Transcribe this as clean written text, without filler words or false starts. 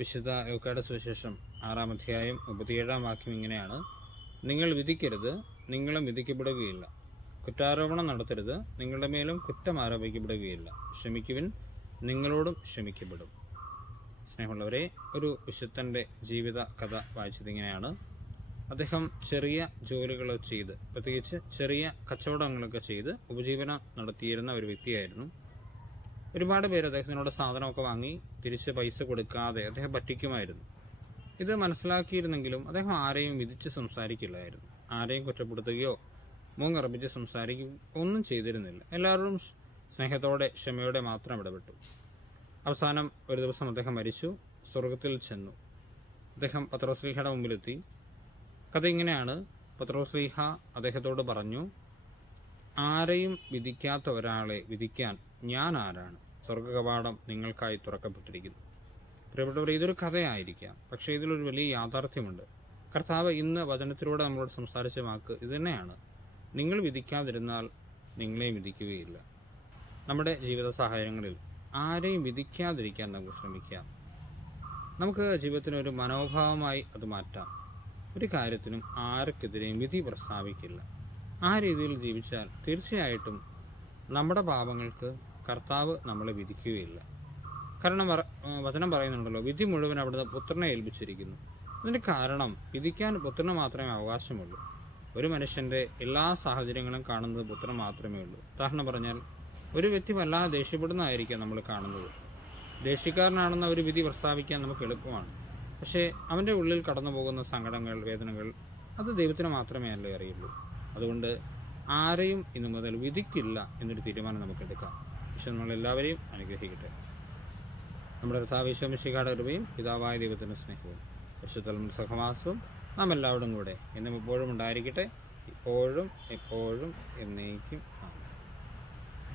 വിശുദ്ധ ലൂക്കായുടെ സുവിശേഷം 6-ാം അധ്യായം 37-ാം വാക്യം ഇങ്ങനെയാണ്: നിങ്ങൾ വിധിക്കരുത്, നിങ്ങളും വിധിക്കപ്പെടുകയില്ല. കുറ്റാരോപണം നടത്തരുത്, നിങ്ങളുടെ മേലും കുറ്റം ആരോപിക്കപ്പെടുകയില്ല. ക്ഷമിക്കുവിൻ, നിങ്ങളോടും ക്ഷമിക്കപ്പെടും. സ്നേഹമുള്ളവരെ, ഒരു വിശുദ്ധൻ്റെ ജീവിത കഥ വായിച്ചതിങ്ങനെയാണ്. അദ്ദേഹം ചെറിയ ജോലികൾ ചെയ്ത്, പ്രത്യേകിച്ച് ചെറിയ കച്ചവടങ്ങളൊക്കെ ചെയ്ത് ഉപജീവനം നടത്തിയിരുന്ന ഒരു വ്യക്തിയായിരുന്നു. ഒരുപാട് പേര് അദ്ദേഹത്തിനോട് സാധനമൊക്കെ വാങ്ങി തിരിച്ച് പൈസ കൊടുക്കാതെ അദ്ദേഹം പറ്റിക്കുമായിരുന്നു. ഇത് മനസ്സിലാക്കിയിരുന്നെങ്കിലും അദ്ദേഹം ആരെയും വിധിച്ച് സംസാരിക്കില്ലായിരുന്നു. ആരെയും കുറ്റപ്പെടുത്തുകയോ മൂങ്ങറപ്പിച്ച് സംസാരിക്കുകയോ ഒന്നും ചെയ്തിരുന്നില്ല. എല്ലാവരും സ്നേഹത്തോടെ ക്ഷമയോടെ മാത്രം ഇടപെട്ടു. അവസാനം ഒരു ദിവസം അദ്ദേഹം മരിച്ചു, സ്വർഗത്തിൽ ചെന്നു. അദ്ദേഹം പത്രോസ്ലീഹയുടെ മുമ്പിലെത്തി. കഥ ഇങ്ങനെയാണ്: പത്രോസ്ലീഹ അദ്ദേഹത്തോട് പറഞ്ഞു, ആരെയും വിധിക്കാത്ത ഒരാളെ വിധിക്കാൻ ഞാൻ ആരാണ്? സ്വർഗകവാടം നിങ്ങൾക്കായി തുറക്കപ്പെട്ടിരിക്കുന്നു. പ്രിയപ്പെട്ടവർ, ഇതൊരു കഥയായിരിക്കാം, പക്ഷേ ഇതിലൊരു വലിയ യാഥാർത്ഥ്യമുണ്ട്. കർത്താവ് ഇന്ന് വചനത്തിലൂടെ നമ്മളോട് സംസാരിച്ച വാക്ക് ഇത് തന്നെയാണ്: നിങ്ങൾ വിധിക്കാതിരുന്നാൽ നിങ്ങളെയും വിധിക്കുകയില്ല. നമ്മുടെ ജീവിത സാഹചര്യങ്ങളിൽ ആരെയും വിധിക്കാതിരിക്കാൻ നമുക്ക് ശ്രമിക്കാം. നമുക്ക് ജീവിതത്തിനൊരു മനോഭാവമായി അത് മാറ്റാം. ഒരു കാര്യത്തിനും ആർക്കെതിരെയും വിധി പ്രസ്താവിക്കില്ല. ആ രീതിയിൽ ജീവിച്ചാൽ തീർച്ചയായിട്ടും നമ്മുടെ പാപങ്ങൾക്ക് കർത്താവ് നമ്മളെ വിധിക്കുകയില്ല. കാരണം വചനം പറയുന്നുണ്ടല്ലോ, വിധി മുഴുവൻ അവിടുന്ന് പുത്രനെ ഏൽപ്പിച്ചിരിക്കുന്നു. അതിൻ്റെ കാരണം, വിധിക്കാൻ പുത്രന് മാത്രമേ അവകാശമുള്ളൂ. ഒരു മനുഷ്യൻ്റെ എല്ലാ സാഹചര്യങ്ങളും കാണുന്നത് പുത്രൻ മാത്രമേ ഉള്ളൂ. ഉദാഹരണം പറഞ്ഞാൽ, ഒരു വ്യക്തി വല്ലാതെ ദേഷ്യപ്പെടുന്നതായിരിക്കാം നമ്മൾ കാണുന്നത്. ദേഷ്യക്കാരനാണെന്ന ഒരു വിധി പ്രസ്താവിക്കാൻ നമുക്ക് എളുപ്പമാണ്. പക്ഷേ അവൻ്റെ ഉള്ളിൽ കടന്നു പോകുന്ന സങ്കടങ്ങൾ, വേദനകൾ, അത് ദൈവത്തിന് മാത്രമേ അല്ലേ അറിയുള്ളൂ. അതുകൊണ്ട് ആരെയും ഇന്നു മുതൽ വിധിക്കില്ല എന്നൊരു തീരുമാനം നമുക്കെടുക്കാം. ഈശോ നമ്മളെല്ലാവരെയും അനുഗ്രഹിക്കട്ടെ. നമ്മുടെ കർത്താവ് ഈശോ മിശിഹായുടെ കൃപയും പിതാവായ ദൈവത്തിൻ്റെ സ്നേഹവും പരിശുദ്ധ സഹവാസവും നാം എല്ലാവരും കൂടെ എന്നും എപ്പോഴും ഉണ്ടായിരിക്കട്ടെ, ഇപ്പോഴും എപ്പോഴും എന്നേക്കും.